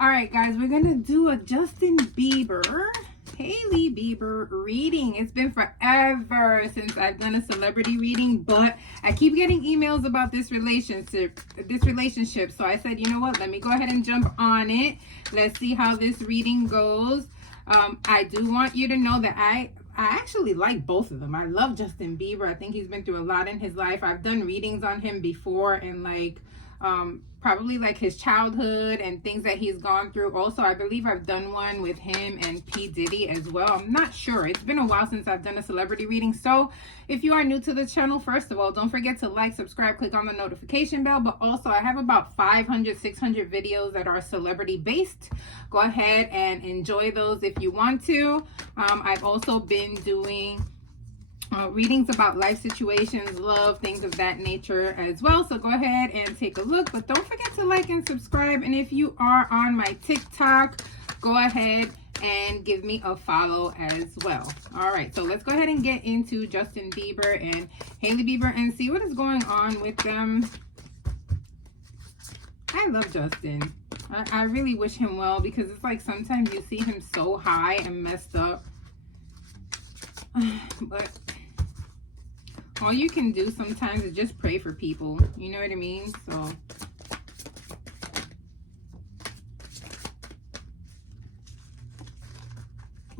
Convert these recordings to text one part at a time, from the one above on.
All right, guys, we're gonna do a Justin Bieber, Hailey Bieber reading. It's been forever since I've done a celebrity reading, but I keep getting emails about this relationship. So I said, you know what? Let me go ahead and jump on it. Let's see how this reading goes. I do want you to know that I actually like both of them. I love Justin Bieber. I think he's been through a lot in his life. I've done readings on him before, and probably like his childhood and things that he's gone through. Also, I believe I've done one with him and P. Diddy as well. I'm not sure. It's been a while since I've done a celebrity reading. So if you are new to the channel, first of all, don't forget to like, subscribe, click on the notification bell. But also, I have about 500, 600 videos that are celebrity based. Go ahead and enjoy those if you want to. I've also been doing readings about life situations, love, things of that nature as well. So go ahead and take a look, but don't forget to like and subscribe. And if you are on my TikTok, go ahead and give me a follow as well. All right, so let's go ahead and get into Justin Bieber and Hailey Bieber and see what is going on with them. I love Justin. I really wish him well, because it's like sometimes you see him so high and messed up. But all you can do sometimes is just pray for people. You know what I mean? So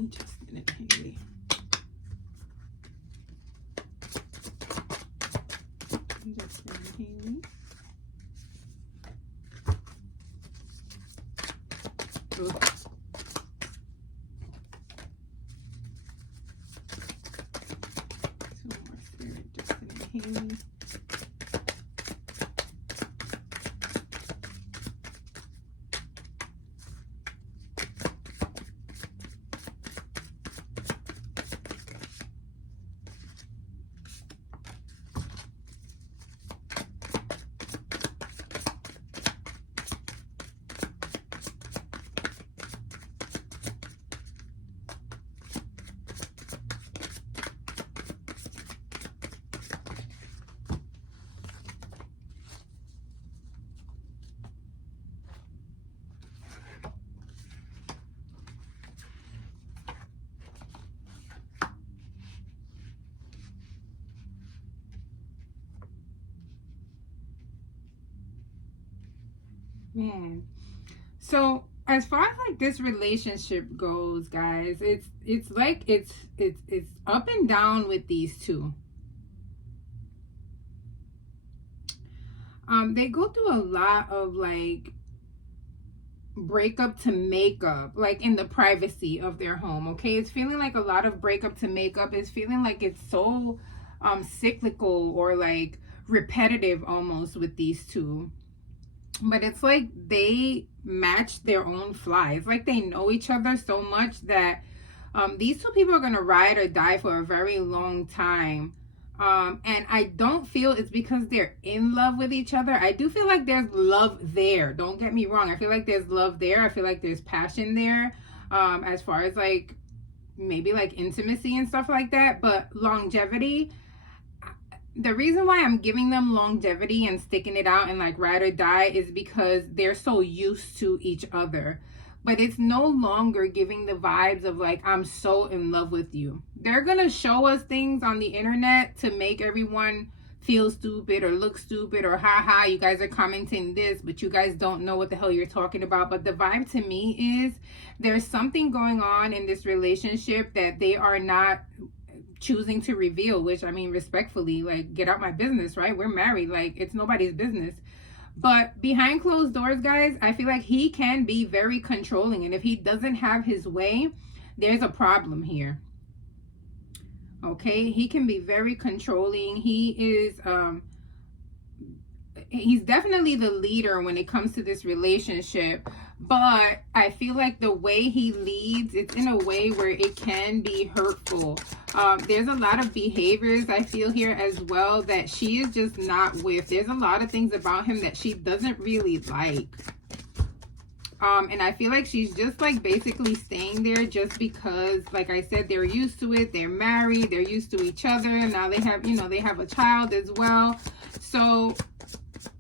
Justin and Hailey. Justin and Hailey. Oops. Hailey. Man, so as far as like this relationship goes, guys, it's like it's up and down with these two. They go through a lot of like breakup to makeup, like in the privacy of their home. Okay, it's feeling like a lot of breakup to makeup. It's feeling like it's so cyclical or like repetitive almost with these two. But it's like they match their own flies. Like they know each other so much that these two people are going to ride or die for a very long time. And I don't feel it's because they're in love with each other. I do feel like there's love there. Don't get me wrong. I feel like there's love there. I feel like there's passion there, as far as like maybe like intimacy and stuff like that. But longevity, the reason why I'm giving them longevity and sticking it out and like ride or die is because they're so used to each other. But it's no longer giving the vibes of like, I'm so in love with you. They're going to show us things on the internet to make everyone feel stupid or look stupid or haha, you guys are commenting this, but you guys don't know what the hell you're talking about. But the vibe to me is there's something going on in this relationship that they are not choosing to reveal, which I mean, respectfully, like, get out my business, right? We're married, like, it's nobody's business. But behind closed doors, guys, I feel like he can be very controlling, and if he doesn't have his way, there's a problem here. Okay, he can be very controlling. He's definitely the leader when it comes to this relationship, but I feel like the way he leads, it's in a way where it can be hurtful. There's a lot of behaviors I feel here as well that she is just not with. There's a lot of things about him that she doesn't really like. And I feel like she's just like basically staying there just because, like I said, they're used to it. They're married. They're used to each other. Now they have, they have a child as well. So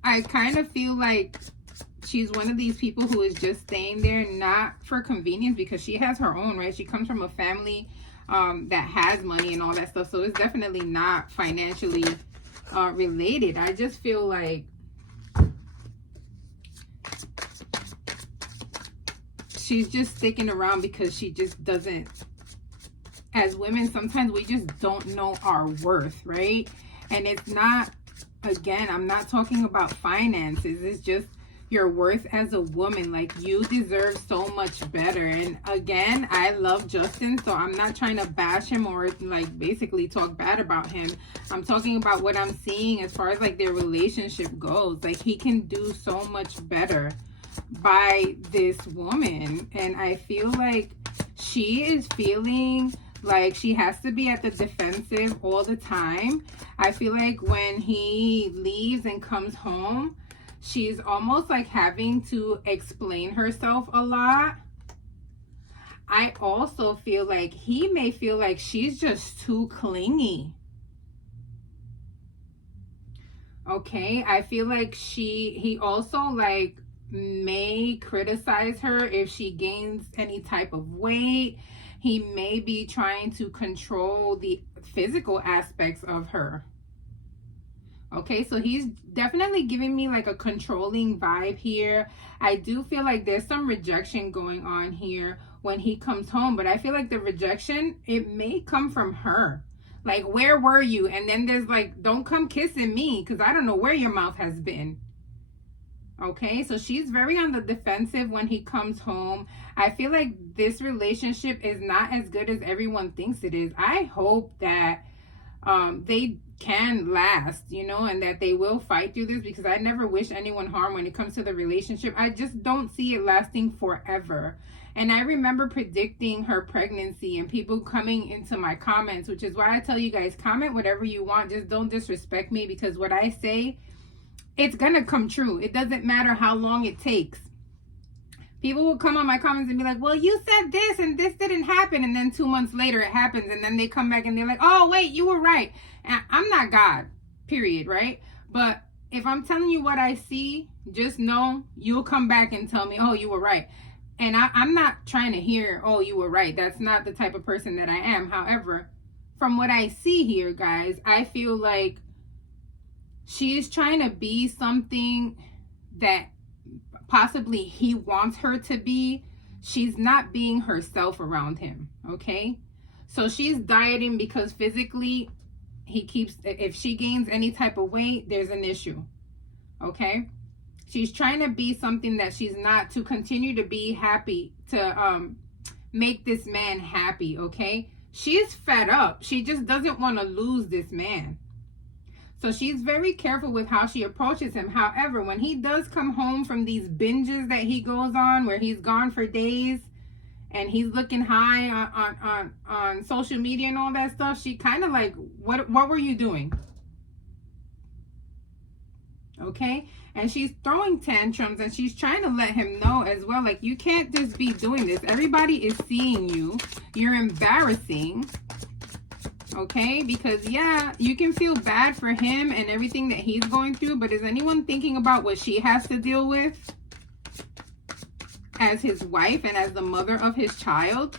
I kind of feel like she's one of these people who is just staying there not for convenience, because she has her own, right? She comes from a family that has money and all that stuff, so it's definitely not financially related. I just feel like she's just sticking around because she just doesn't, as women, sometimes we just don't know our worth, right? And it's not, again, I'm not talking about finances. It's just your worth as a woman. Like, you deserve so much better. And again, I love Justin, so I'm not trying to bash him or like basically talk bad about him. I'm talking about what I'm seeing as far as like their relationship goes. Like, he can do so much better by this woman, and I feel like she is feeling like she has to be at the defensive all the time. I feel like when he leaves and comes home, she's almost like having to explain herself a lot. I also feel like he may feel like she's just too clingy. Okay, I feel like he also like may criticize her if she gains any type of weight. He may be trying to control the physical aspects of her. Okay, so he's definitely giving me like a controlling vibe here. I do feel like there's some rejection going on here when he comes home, but I feel like the rejection, it may come from her. Like, where were you? And then there's like, don't come kissing me because I don't know where your mouth has been. Okay, so she's very on the defensive when he comes home. I feel like this relationship is not as good as everyone thinks it is. I hope that they can last, you know, and that they will fight through this, because I never wish anyone harm when it comes to the relationship. I just don't see it lasting forever. And I remember predicting her pregnancy and people coming into my comments, which is why I tell you guys, comment whatever you want. Just don't disrespect me, because what I say, it's gonna come true. It doesn't matter how long it takes. People will come on my comments and be like, well, you said this and this didn't happen. And then 2 months later it happens. And then they come back and they're like, oh, wait, you were right. And I'm not God, period, right? But if I'm telling you what I see, just know you'll come back and tell me, oh, you were right. And I'm not trying to hear, oh, you were right. That's not the type of person that I am. However, from what I see here, guys, I feel like she's trying to be something that possibly he wants her to be. She's not being herself around him, okay? So she's dieting because physically if she gains any type of weight, there's an issue, okay? She's trying to be something that she's not, to continue to be happy, to make this man happy, okay? She's fed up. She just doesn't want to lose this man. So she's very careful with how she approaches him. However, when he does come home from these binges that he goes on, where he's gone for days and he's looking high on social media and all that stuff, she kind of like, what were you doing? Okay? And she's throwing tantrums, and she's trying to let him know as well, like, you can't just be doing this. Everybody is seeing you. You're embarrassing. Okay, because yeah, you can feel bad for him and everything that he's going through, but is anyone thinking about what she has to deal with as his wife and as the mother of his child?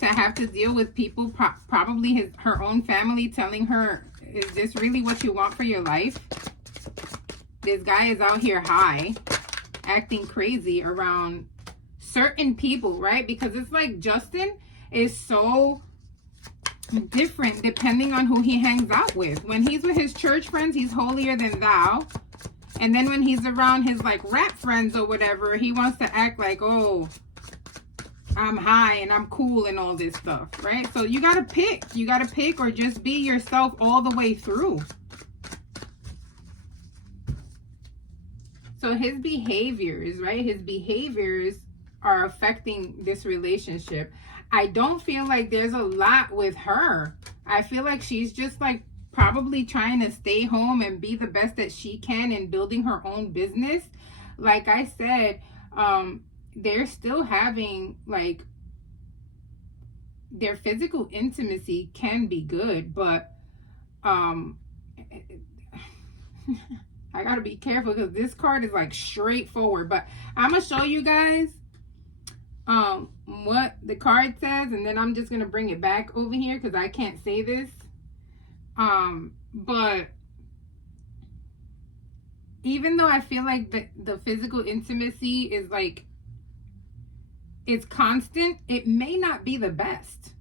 To have to deal with people, probably her own family, telling her, is this really what you want for your life? This guy is out here high, acting crazy around certain people, right? Because it's like Justin is so different depending on who he hangs out with. When he's with his church friends, he's holier than thou. And then when he's around his like rap friends or whatever, he wants to act like, oh, I'm high and I'm cool and all this stuff, right? So you gotta pick. You gotta pick, or just be yourself all the way through. So his behaviors, right? His behaviors are affecting this relationship. I don't feel like there's a lot with her. I feel like she's just like probably trying to stay home and be the best that she can in building her own business. Like I said, they're still having like, their physical intimacy can be good, but I gotta be careful because this card is like straightforward. But I'm gonna show you guys what the card says, and then I'm just gonna bring it back over here because I can't say this. But even though I feel like the physical intimacy is like, it's constant, it may not be the best.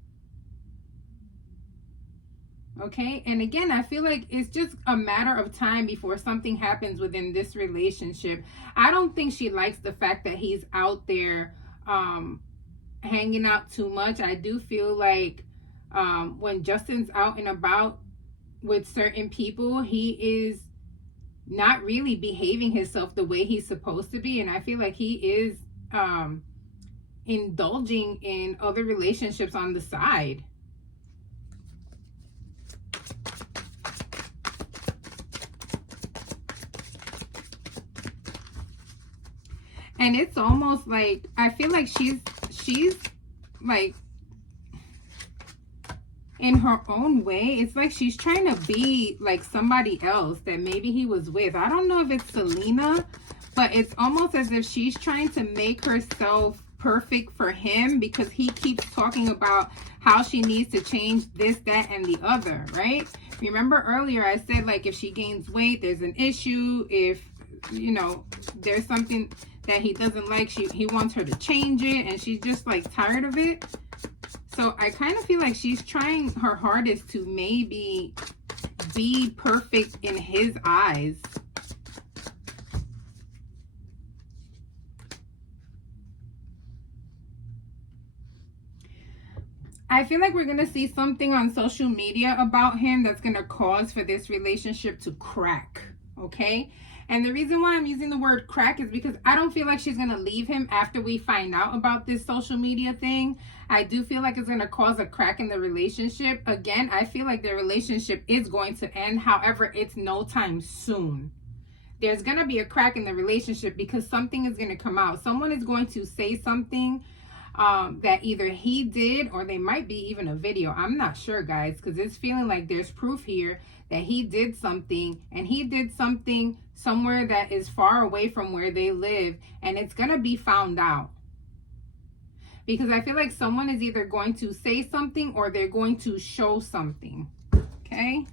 Okay, and again, I feel like it's just a matter of time before something happens within this relationship. I don't think she likes the fact that he's out there hanging out too much. I do feel like when Justin's out and about with certain people, he is not really behaving himself the way he's supposed to be, and I feel like he is indulging in other relationships on the side. And it's almost like, I feel like she's like, in her own way, it's like she's trying to be like somebody else that maybe he was with. I don't know if it's Selena, but it's almost as if she's trying to make herself perfect for him because he keeps talking about how she needs to change this, that, and the other, right? Remember earlier I said, like, if she gains weight, there's an issue. If, you know, there's something that he doesn't like, he wants her to change it, and she's just like tired of it. So I kind of feel like she's trying her hardest to maybe be perfect in his eyes. I feel like we're going to see something on social media about him that's going to cause for this relationship to crack, okay? And the reason why I'm using the word crack is because I don't feel like she's going to leave him after we find out about this social media thing. I do feel like it's going to cause a crack in the relationship. Again, I feel like the relationship is going to end. However, it's no time soon. There's going to be a crack in the relationship because something is going to come out. Someone is going to say something that either he did, or they might be even a video. I'm not sure, guys, because it's feeling like there's proof here that he did something, and he did something somewhere that is far away from where they live, and it's gonna be found out. Because I feel like someone is either going to say something or they're going to show something. Okay?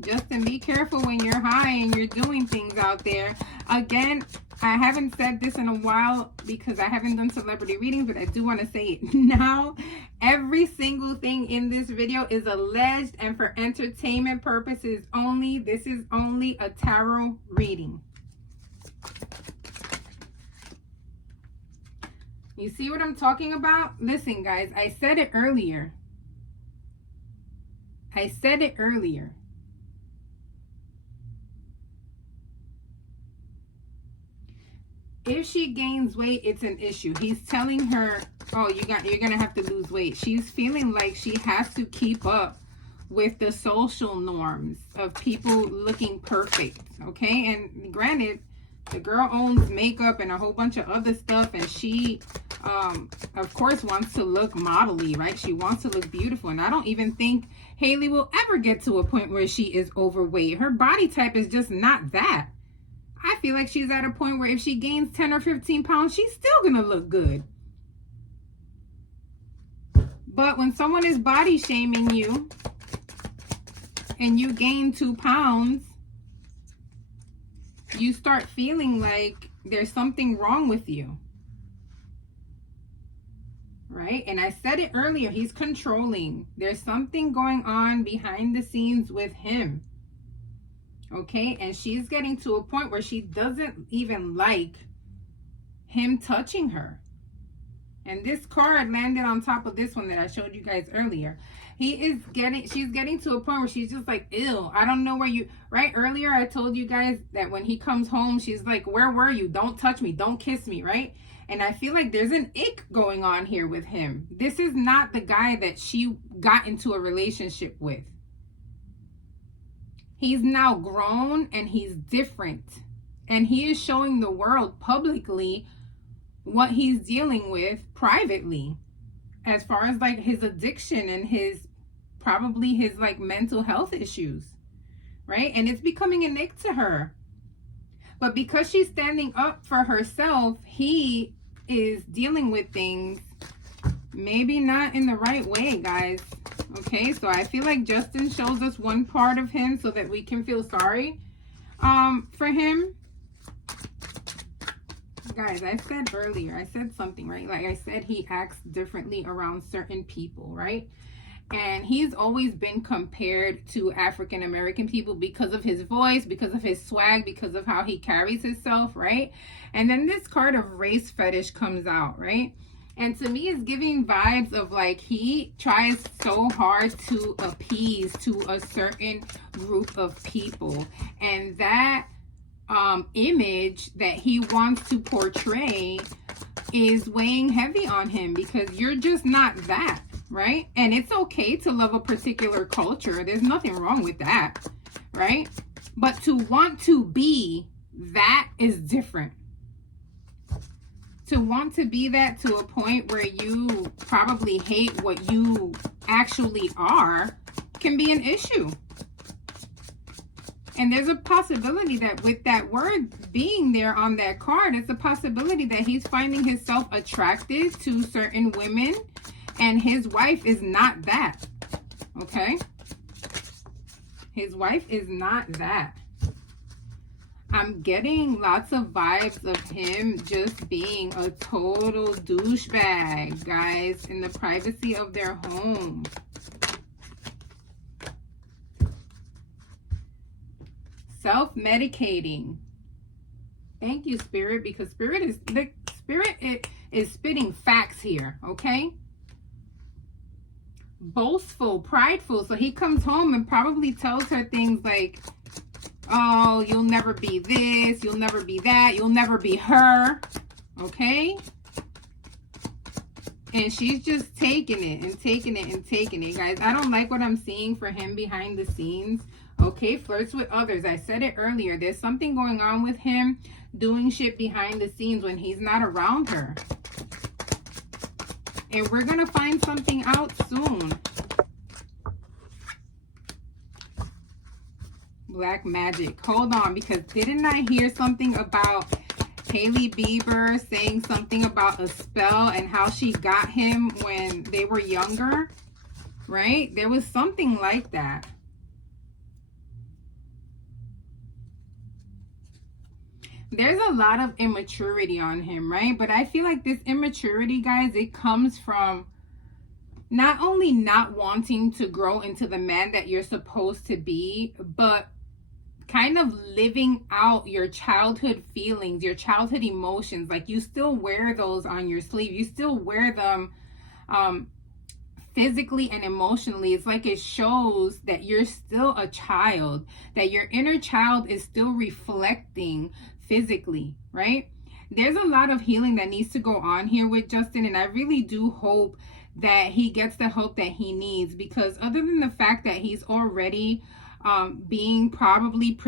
Justin, be careful when you're high and you're doing things out there. Again, I haven't said this in a while because I haven't done celebrity readings, but I do want to say it now. Every single thing in this video is alleged and for entertainment purposes only. This is only a tarot reading. You see what I'm talking about? Listen, guys, I said it earlier. If she gains weight, it's an issue. He's telling her, oh, you're gonna have to lose weight. She's feeling like she has to keep up with the social norms of people looking perfect. Okay, and granted, the girl owns makeup and a whole bunch of other stuff, and she of course wants to look modelly, right? She wants to look beautiful, and I don't even think Hailey will ever get to a point where she is overweight. Her body type is just not that. I feel like she's at a point where if she gains 10 or 15 pounds, she's still gonna look good. But when someone is body shaming you and you gain 2 pounds, you start feeling like there's something wrong with you. Right? And I said it earlier, he's controlling. There's something going on behind the scenes with him. Okay? And she's getting to a point where she doesn't even like him touching her. And this card landed on top of this one that I showed you guys earlier. She's getting to a point where she's just like, ew, I don't know where you, right? Earlier I told you guys that when he comes home, she's like, where were you? Don't touch me. Don't kiss me, right? And I feel like there's an ick going on here with him. This is not the guy that she got into a relationship with. He's now grown and he's different. And he is showing the world publicly what he's dealing with privately, as far as like his addiction and his like mental health issues. right? And it's becoming an ick to her. But because she's standing up for herself, he is dealing with things maybe not in the right way, guys. Okay, so I feel like Justin shows us one part of him so that we can feel sorry for him. Guys, I said earlier, I said something, right? Like I said, he acts differently around certain people, right? And he's always been compared to African American people because of his voice, because of his swag, because of how he carries himself, right? And then this card of race fetish comes out, right? And to me, it's giving vibes of like he tries so hard to appease to a certain group of people. And that image that he wants to portray is weighing heavy on him because you're just not that, right? And it's okay to love a particular culture. There's nothing wrong with that, right? But to want to be that is different. To want to be that to a point where you probably hate what you actually are can be an issue. And there's a possibility that with that word being there on that card, it's a possibility that he's finding himself attracted to certain women and his wife is not that. Okay? His wife is not that. I'm getting lots of vibes of him just being a total douchebag, guys, in the privacy of their home. Self-medicating. Thank you, Spirit, because Spirit is spitting facts here, okay? Boastful, prideful. So he comes home and probably tells her things like, oh, you'll never be this, you'll never be that, you'll never be her, okay? And she's just taking it and taking it and taking it, guys. I don't like what I'm seeing for him behind the scenes. Okay, flirts with others. I said it earlier. There's something going on with him doing shit behind the scenes when he's not around her. And we're going to find something out soon. Black magic. Hold on, because didn't I hear something about Hailey Bieber saying something about a spell and how she got him when they were younger? Right? There was something like that. There's a lot of immaturity on him, right? But I feel like this immaturity, guys, it comes from not only not wanting to grow into the man that you're supposed to be, but kind of living out your childhood feelings, your childhood emotions. Like you still wear those on your sleeve. You still wear them physically and emotionally. It's like it shows that you're still a child, that your inner child is still reflecting physically, right? There's a lot of healing that needs to go on here with Justin, and I really do hope that he gets the help that he needs, because other than the fact that he's already being probably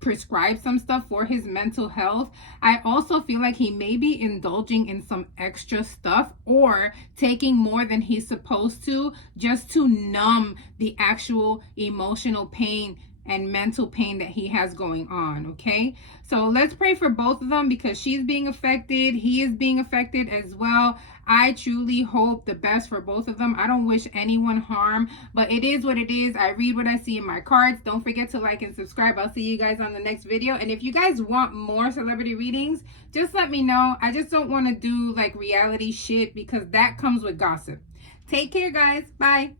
prescribed some stuff for his mental health, I also feel like he may be indulging in some extra stuff or taking more than he's supposed to just to numb the actual emotional pain and mental pain that he has going on. Okay, so let's pray for both of them, because she's being affected, he is being affected as well. I truly hope the best for both of them. I don't wish anyone harm, but it is what it is. I read what I see in my cards. Don't forget to like and subscribe. I'll see you guys on the next video. And if you guys want more celebrity readings, just let me know. I just don't want to do like reality shit, because that comes with gossip. Take care, guys. Bye.